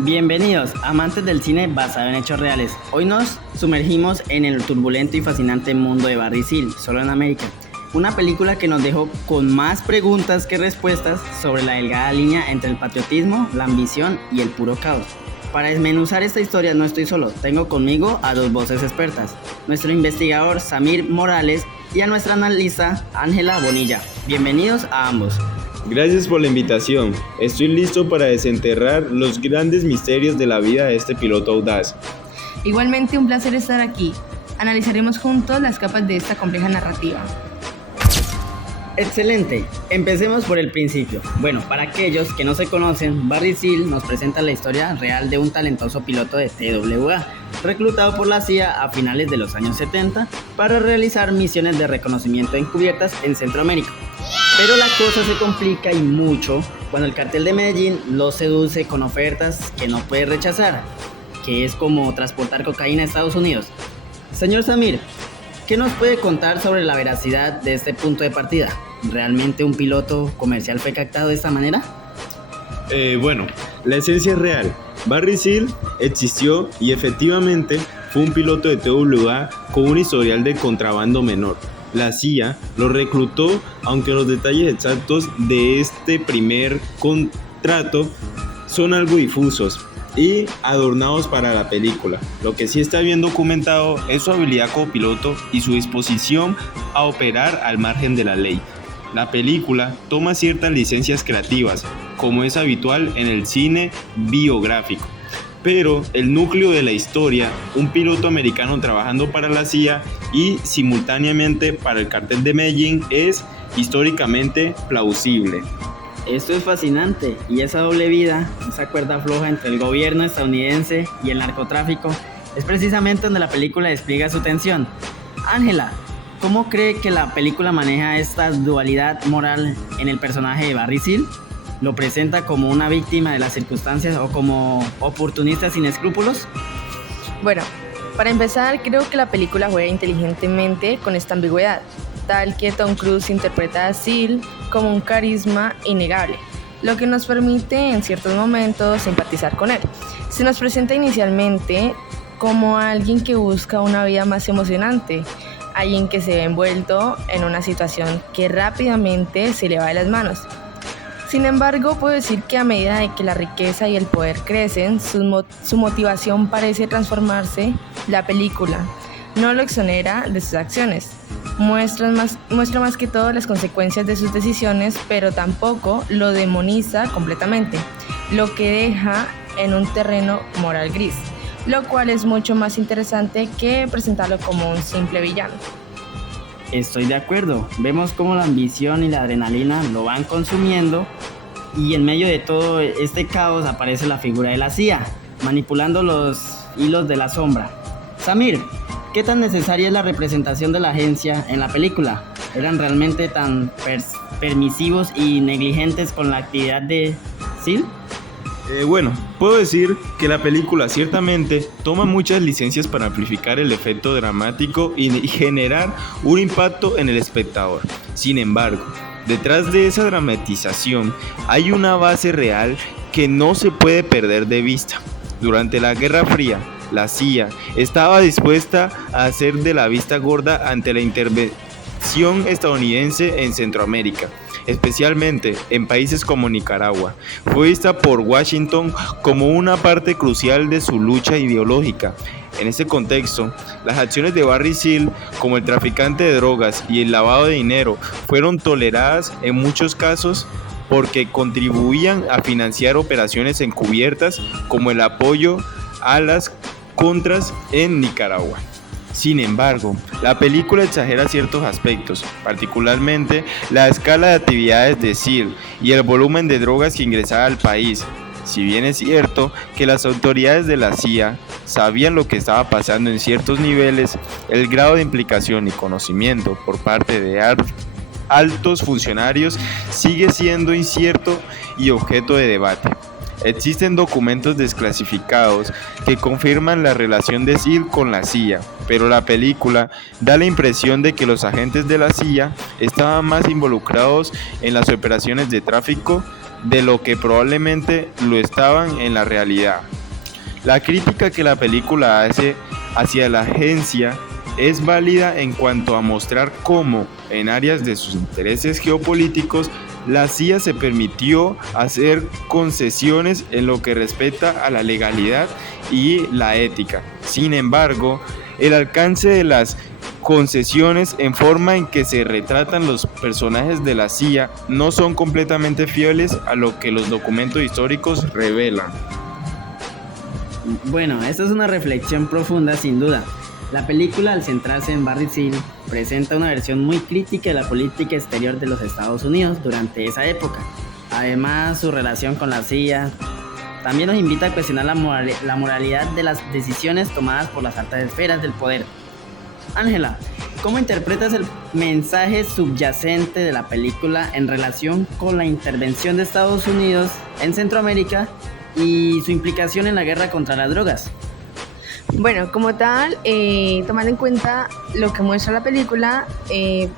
Bienvenidos, amantes del cine basado en hechos reales. Hoy nos sumergimos en el turbulento y fascinante mundo de Barry Seal, solo en América. Una película que nos dejó con más preguntas que respuestas sobre la delgada línea entre el patriotismo, la ambición y el puro caos. Para desmenuzar esta historia no estoy solo, tengo conmigo a dos voces expertas, nuestro investigador Samir Morales y a nuestra analista Ángela Bonilla. Bienvenidos a ambos. Gracias por la invitación. Estoy listo para desenterrar los grandes misterios de la vida de este piloto audaz. Igualmente un placer estar aquí. Analizaremos juntos las capas de esta compleja narrativa. Excelente, empecemos por el principio. Bueno, para aquellos que no se conocen, Barry Seal nos presenta la historia real de un talentoso piloto de TWA, reclutado por la CIA a finales de los años 70 para realizar misiones de reconocimiento encubiertas en Centroamérica. Pero la cosa se complica y mucho cuando el cartel de Medellín lo seduce con ofertas que no puede rechazar, que es como transportar cocaína a Estados Unidos. Señor Samir, ¿qué nos puede contar sobre la veracidad de este punto de partida? ¿Realmente un piloto comercial fue captado de esta manera? Bueno, la esencia es real. Barry Seal existió y efectivamente fue un piloto de TWA con un historial de contrabando menor. La CIA lo reclutó, aunque los detalles exactos de este primer contrato son algo difusos y adornados para la película. Lo que sí está bien documentado es su habilidad como piloto y su disposición a operar al margen de la ley. La película toma ciertas licencias creativas, como es habitual en el cine biográfico. Pero el núcleo de la historia, un piloto americano trabajando para la CIA y simultáneamente para el cartel de Medellín, es históricamente plausible. Esto es fascinante, y esa doble vida, esa cuerda floja entre el gobierno estadounidense y el narcotráfico, es precisamente donde la película despliega su tensión. Ángela, ¿cómo cree que la película maneja esta dualidad moral en el personaje de Barry Seal? ¿Lo presenta como una víctima de las circunstancias o como oportunista sin escrúpulos? Bueno, para empezar, creo que la película juega inteligentemente con esta ambigüedad, tal que Tom Cruise interpreta a Seal como un carisma innegable, lo que nos permite en ciertos momentos simpatizar con él. Se nos presenta inicialmente como alguien que busca una vida más emocionante, alguien que se ve envuelto en una situación que rápidamente se le va de las manos. Sin embargo, puedo decir que a medida de que la riqueza y el poder crecen, su motivación parece transformarse. La película no lo exonera de sus acciones, muestra más que todo las consecuencias de sus decisiones, pero tampoco lo demoniza completamente, lo que deja en un terreno moral gris, lo cual es mucho más interesante que presentarlo como un simple villano. Estoy de acuerdo, vemos cómo la ambición y la adrenalina lo van consumiendo y en medio de todo este caos aparece la figura de la CIA, manipulando los hilos de la sombra. Samir, ¿qué tan necesaria es la representación de la agencia en la película? ¿Eran realmente tan permisivos y negligentes con la actividad de Seal? Bueno, puedo decir que la película ciertamente toma muchas licencias para amplificar el efecto dramático y generar un impacto en el espectador. Sin embargo, detrás de esa dramatización hay una base real que no se puede perder de vista. Durante la Guerra Fría, la CIA estaba dispuesta a hacer de la vista gorda ante la intervención estadounidense en Centroamérica, especialmente en países como Nicaragua. Fue vista por Washington como una parte crucial de su lucha ideológica. En ese contexto, las acciones de Barry Seal como el traficante de drogas y el lavado de dinero fueron toleradas en muchos casos porque contribuían a financiar operaciones encubiertas como el apoyo a las contras en Nicaragua. Sin embargo, la película exagera ciertos aspectos, particularmente la escala de actividades de Seal y el volumen de drogas que ingresaba al país. Si bien es cierto que las autoridades de la CIA sabían lo que estaba pasando en ciertos niveles, el grado de implicación y conocimiento por parte de altos funcionarios sigue siendo incierto y objeto de debate. Existen documentos desclasificados que confirman la relación de Seal con la CIA, pero la película da la impresión de que los agentes de la CIA estaban más involucrados en las operaciones de tráfico de lo que probablemente lo estaban en la realidad. La crítica que la película hace hacia la agencia es válida en cuanto a mostrar cómo, en áreas de sus intereses geopolíticos, la CIA se permitió hacer concesiones en lo que respecta a la legalidad y la ética. Sin embargo, el alcance de las concesiones en forma en que se retratan los personajes de la CIA no son completamente fieles a lo que los documentos históricos revelan. Bueno, esta es una reflexión profunda sin duda. La película, al centrarse en Barry Seal, presenta una versión muy crítica de la política exterior de los Estados Unidos durante esa época. Además, su relación con la CIA también nos invita a cuestionar la moralidad de las decisiones tomadas por las altas esferas del poder. Ángela, ¿cómo interpretas el mensaje subyacente de la película en relación con la intervención de Estados Unidos en Centroamérica y su implicación en la guerra contra las drogas? Bueno, como tal, tomando en cuenta lo que muestra la película,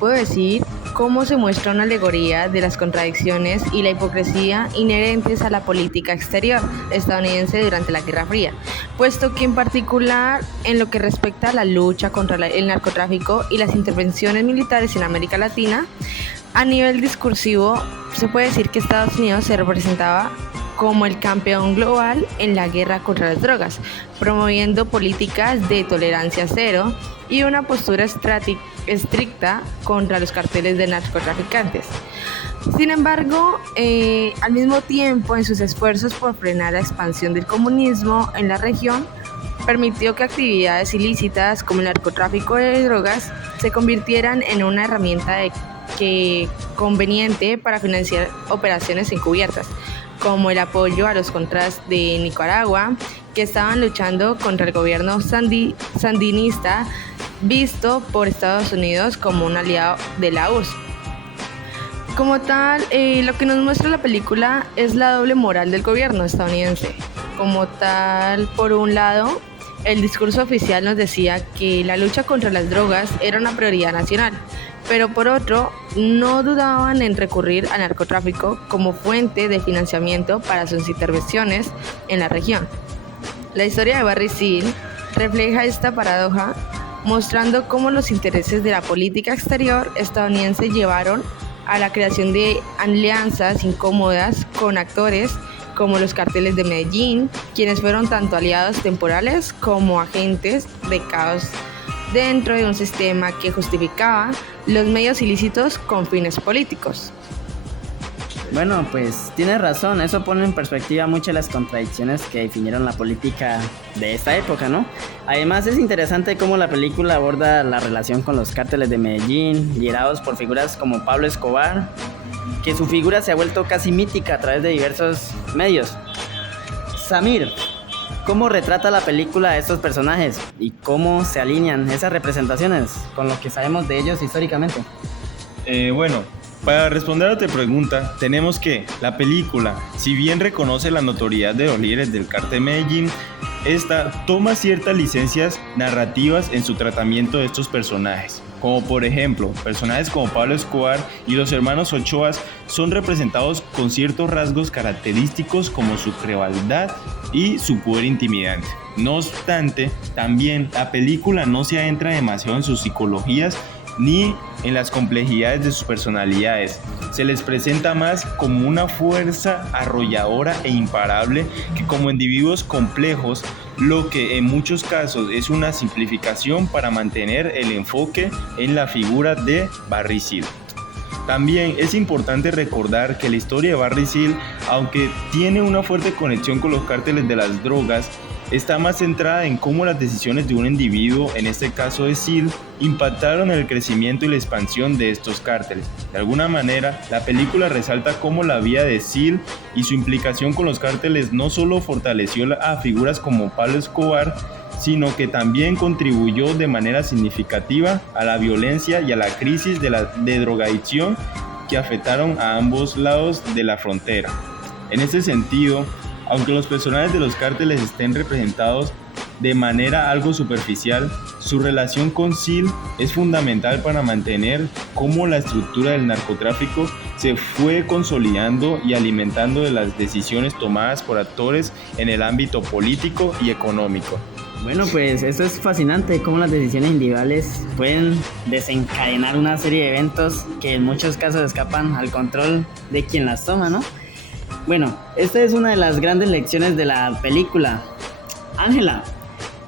puedo decir cómo se muestra una alegoría de las contradicciones y la hipocresía inherentes a la política exterior estadounidense durante la Guerra Fría, puesto que en particular en lo que respecta a la lucha contra el narcotráfico y las intervenciones militares en América Latina, a nivel discursivo se puede decir que Estados Unidos se representaba como el campeón global en la guerra contra las drogas, promoviendo políticas de tolerancia cero y una postura estricta contra los carteles de narcotraficantes. Sin embargo, al mismo tiempo, en sus esfuerzos por frenar la expansión del comunismo en la región, permitió que actividades ilícitas como el narcotráfico de drogas se convirtieran en una herramienta conveniente para financiar operaciones encubiertas, como el apoyo a los contras de Nicaragua, que estaban luchando contra el gobierno sandinista, visto por Estados Unidos como un aliado de la URSS. Como tal, lo que nos muestra la película es la doble moral del gobierno estadounidense. Como tal, por un lado, el discurso oficial nos decía que la lucha contra las drogas era una prioridad nacional, pero por otro, no dudaban en recurrir al narcotráfico como fuente de financiamiento para sus intervenciones en la región. La historia de Barry Seal refleja esta paradoja, mostrando cómo los intereses de la política exterior estadounidense llevaron a la creación de alianzas incómodas con actores como los carteles de Medellín, quienes fueron tanto aliados temporales como agentes de caos dentro de un sistema que justificaba los medios ilícitos con fines políticos. Bueno, pues tienes razón, eso pone en perspectiva muchas de las contradicciones que definieron la política de esta época, ¿no? Además es interesante cómo la película aborda la relación con los cárteles de Medellín, liderados por figuras como Pablo Escobar, que su figura se ha vuelto casi mítica a través de diversos medios. Samir, ¿cómo retrata la película a estos personajes y cómo se alinean esas representaciones con lo que sabemos de ellos históricamente? Bueno, para responder a tu pregunta, tenemos que la película, si bien reconoce la notoriedad de los líderes del cártel Medellín, esta toma ciertas licencias narrativas en su tratamiento de estos personajes. Como por ejemplo, personajes como Pablo Escobar y los hermanos Ochoa son representados con ciertos rasgos característicos como su crueldad y su poder intimidante. No obstante, también la película no se adentra demasiado en sus psicologías ni en las complejidades de sus personalidades. Se les presenta más como una fuerza arrolladora e imparable que como individuos complejos, lo que en muchos casos es una simplificación para mantener el enfoque en la figura de Barry Seal. También es importante recordar que la historia de Barry Seal, aunque tiene una fuerte conexión con los cárteles de las drogas, está más centrada en cómo las decisiones de un individuo, en este caso de Seal, impactaron el crecimiento y la expansión de estos cárteles. De alguna manera, la película resalta cómo la vida de Seal y su implicación con los cárteles no solo fortaleció a figuras como Pablo Escobar, sino que también contribuyó de manera significativa a la violencia y a la crisis de drogadicción que afectaron a ambos lados de la frontera. En este sentido, aunque los personajes de los cárteles estén representados de manera algo superficial, su relación con Seal es fundamental para mantener cómo la estructura del narcotráfico se fue consolidando y alimentando de las decisiones tomadas por actores en el ámbito político y económico. Bueno, pues esto es fascinante, cómo las decisiones individuales pueden desencadenar una serie de eventos que en muchos casos escapan al control de quien las toma, ¿no? Bueno, esta es una de las grandes lecciones de la película. Ángela,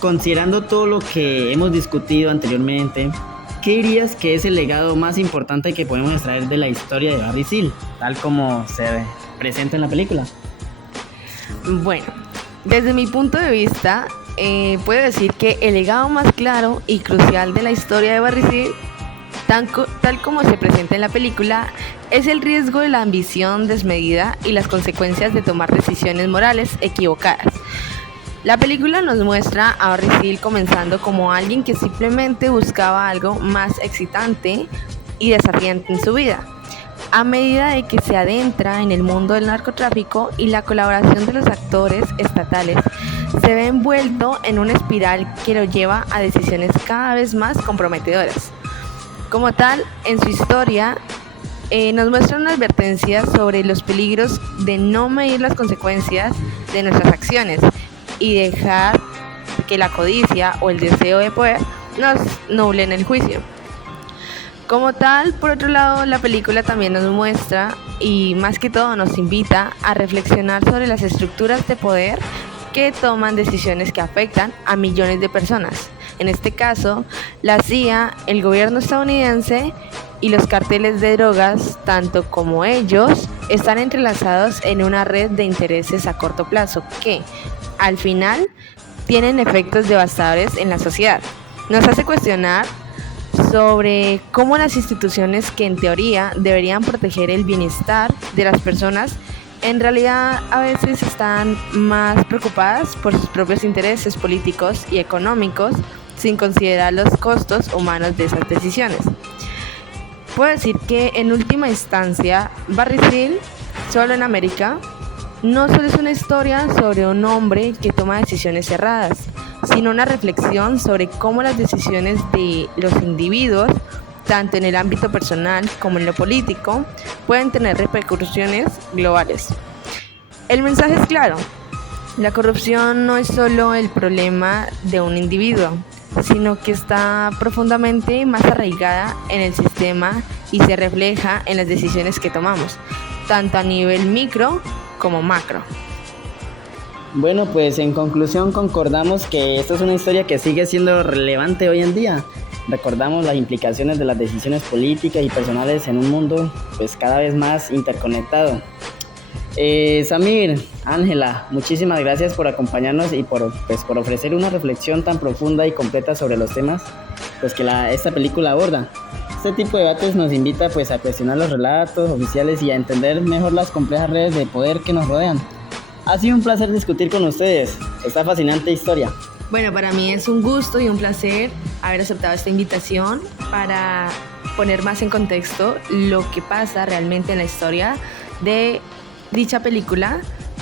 considerando todo lo que hemos discutido anteriormente, ¿qué dirías que es el legado más importante que podemos extraer de la historia de Barry Seal, tal como se presenta en la película? Bueno, desde mi punto de vista, puedo decir que el legado más claro y crucial de la historia de Barry Seal, tal como se presenta en la película, es el riesgo de la ambición desmedida y las consecuencias de tomar decisiones morales equivocadas. La película nos muestra a Barry Seal comenzando como alguien que simplemente buscaba algo más excitante y desafiante en su vida. A medida de que se adentra en el mundo del narcotráfico y la colaboración de los actores estatales, se ve envuelto en una espiral que lo lleva a decisiones cada vez más comprometedoras. Como tal, en su historia, nos muestra una advertencia sobre los peligros de no medir las consecuencias de nuestras acciones y dejar que la codicia o el deseo de poder nos nublen el juicio. Como tal, por otro lado, la película también nos muestra y más que todo nos invita a reflexionar sobre las estructuras de poder que toman decisiones que afectan a millones de personas. En este caso, la CIA, el gobierno estadounidense y los carteles de drogas, tanto como ellos, están entrelazados en una red de intereses a corto plazo que, al final, tienen efectos devastadores en la sociedad. Nos hace cuestionar sobre cómo las instituciones que en teoría deberían proteger el bienestar de las personas, en realidad a veces están más preocupadas por sus propios intereses políticos y económicos sin considerar los costos humanos de esas decisiones. Puedo decir que en última instancia, Barry Seal, Solo en América, no solo es una historia sobre un hombre que toma decisiones erradas, sino una reflexión sobre cómo las decisiones de los individuos, tanto en el ámbito personal como en lo político, pueden tener repercusiones globales. El mensaje es claro: la corrupción no es solo el problema de un individuo, sino que está profundamente más arraigada en el sistema y se refleja en las decisiones que tomamos, tanto a nivel micro como macro. Bueno, pues en conclusión concordamos que esta es una historia que sigue siendo relevante hoy en día. Recordamos las implicaciones de las decisiones políticas y personales en un mundo pues cada vez más interconectado. Samir, Ángela, muchísimas gracias por acompañarnos y por ofrecer una reflexión tan profunda y completa sobre los temas pues que esta película aborda. Este tipo de debates nos invita pues a cuestionar los relatos oficiales y a entender mejor las complejas redes de poder que nos rodean. Ha sido un placer discutir con ustedes esta fascinante historia. Bueno, para mí es un gusto y un placer haber aceptado esta invitación para poner más en contexto lo que pasa realmente en la historia de dicha película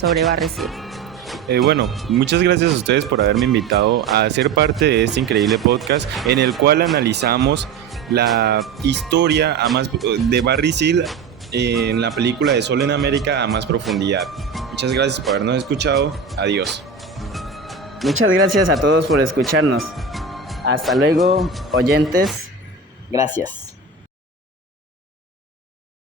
sobre Barry Seal. Bueno, muchas gracias a ustedes por haberme invitado a ser parte de este increíble podcast en el cual analizamos la historia de Barry Seal en la película de Solo en América a más profundidad. Muchas gracias por habernos escuchado. Adiós. Muchas gracias a todos por escucharnos. Hasta luego, oyentes. Gracias.